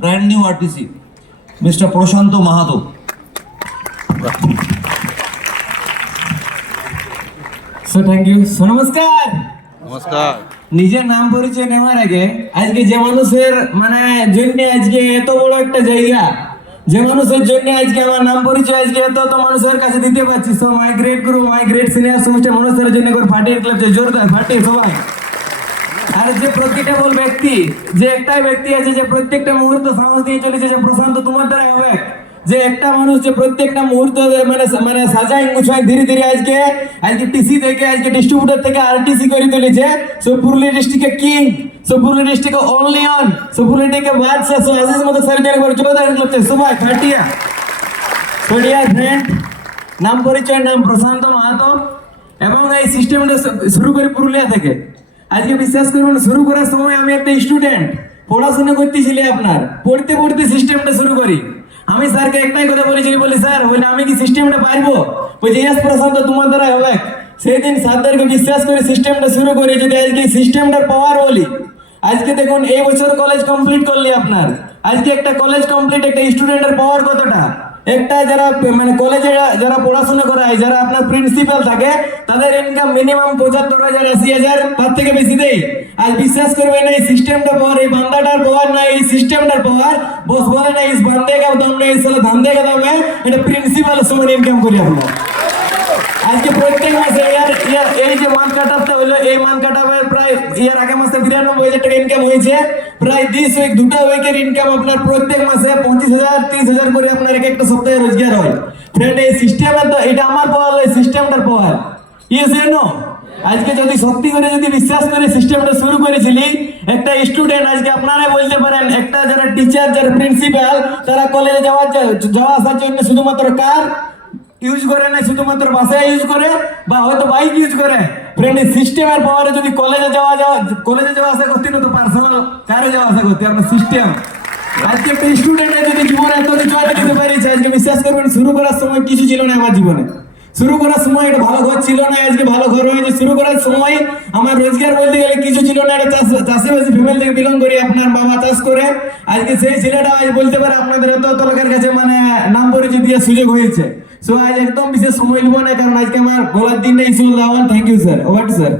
brand new RTC, Mr. Prashanto Mahato. So thank you. So নমস্কার। নমস্কার। নিজের নাম পরিচয় নেওয়ার আগে আজকে যে মানুষের মানে জন্য আজকে এত বড় একটা জায়গা, যে মানুষের জন্য আজকে আমার নাম পরিচয় আজকে এত মানুষের কাছে দিতে পারছি, so my great Guru, my great senior সমস্ত মানুষের জন্য করে ফাটিয়ে ক্লাবছে জোরদার ফাটিয়ে সবাই। আর যে প্রতিটা বল ব্যক্তি, যে একটাই ব্যক্তি আছে যে প্রত্যেকটা মুহূর্ত সাহস দিয়ে চলেছে যে প্রশান্ত তোমার দ্বারা হবে, যে একটা মানুষ যে প্রত্যেকটা মুহূর্ত মানে সাজাই গুছাই ধীরে ধীরে আজকে টিসি থেকে আজকে ডিস্ট্রিবিউটর থেকে আরটিসি করে তুলেছে। সো পুরুলিয়া ডিস্ট্রিক্টে কিং, সো পুরুলিয়া ডিস্ট্রিক্টে অনলি অন, সো পুরুলিয়া ডিস্ট্রিক্টে বাদশা, সো আশিস মতো সার্জারি করে জোরদার করতে সবাই ফাটিয়া। সো ডিয়ার ফ্রেন্ড, নাম পরিচয় নাম প্রশান্ত মাহাতো এবং এই সিস্টেমটা শুরু করি পুরুলিয়া থেকে। আজকে বিশ্বাস করবেন শুরু করার সময় আমি একটা স্টুডেন্ট, পড়াশোনা করতেছিলি আপনার, পড়তে পড়তে সিস্টেমটা শুরু করি। আমি স্যারকে একটাই কথা বলেছিলি, বলি স্যার বলে আমি কি সিস্টেমটা পারবো? বলছি ইয়েস প্রশান্ত তোমার দ্বারা হবে। সেই দিন স্যারদেরকে বিশ্বাস করে সিস্টেমটা শুরু করি। যদি আজকে সিস্টেমটার পাওয়ার বলি, আজকে দেখুন এই বছর কলেজ কমপ্লিট করলি আপনার, আজকে একটা কলেজ কমপ্লিট একটা স্টুডেন্টের পাওয়ার কতটা, একটা যারা মানে কলেজে যারা পড়াশোনা করায়, যারা আপনার প্রিন্সিপাল থাকে, তাদের ইনকাম মিনিমাম 75,000 80,000, তার থেকে বেশি দেয়। আর বিশ্বাস করবেন এই সিস্টেমটা পাওয়ার, এই বান্দাটার পাওয়ার না, এই সিস্টেমটার পাওয়ার। বস বলে না ইস বান্দে কা দম নেই, ইস সালে ধান্দে কা দম है, এটা প্রিন্সিপালের সমান ইনকাম করি আমরা। আজকে প্রত্যেক মাসে এই যে মান কাটাপটা হইলো, এই মান কাটাপের প্রায় ইয়ার আগে মাসে 92,000 টাকা ইনকাম হয়েছে। প্রায় 20 উইক, দুটো উইকের ইনকাম আপনার প্রত্যেক মাসে 25,000 30,000 করে আপনার একটা সপ্তাহে রোজগার হয়। ফ্রেন্ড এই সিস্টেমের তো এটা আমার পাওয়ার, এই সিস্টেমটার পাওয়ার ইয়েস নো। আজকে যদি সত্যি করে যদি বিশ্বাস করে সিস্টেমটা শুরু করেছিলি, একটা স্টুডেন্ট আজকে আপনারা বলতে পারেন, একটা যারা টিচার যারা প্রিন্সিপাল তারা কলেজে যাওয়া আসার জন্য শুধুমাত্র কার ইউজ করে না, শুধুমাত্র বাসায় ইউজ করে বা হয়তো বাইক ইউজ করে। ফ্রেন্ড এই সিস্টেমের পাওয়ারে যদি কলেজে যাওয়া আসা করতে না, তো পার্সোনাল কারে যাওয়া আসা করতে আপনার সিস্টেম। আজকে একটা স্টুডেন্টের যদি জীবনে এত কিছু আগে দিতে পারিছে, আজকে বিশ্বাস করবেন শুরু করার সময় কিছু ছিল না আমার জীবনে। শুরু করার সময় এটা ভালো ঘর ছিল না, আজকে ভালো ঘর হয়েছে। শুরু করার সময় আমার রোজগার বলতে গেলে কিছু ছিল না, একটা চাষিবাসী ফ্যামিলি থেকে বিলং করি, আপনার বাবা চাষ করে। আজকে সেই ছেলেটা আজ বলতে পারে আপনাদের এত লোকের কাছে মানে নাম পরিচয় দেওয়ার সুযোগ হয়েছে। সো আজ একদম বিশেষ সময় নেব না, কারণ আজকে আমার বলার দিন নেই। Thank you sir, over to sir.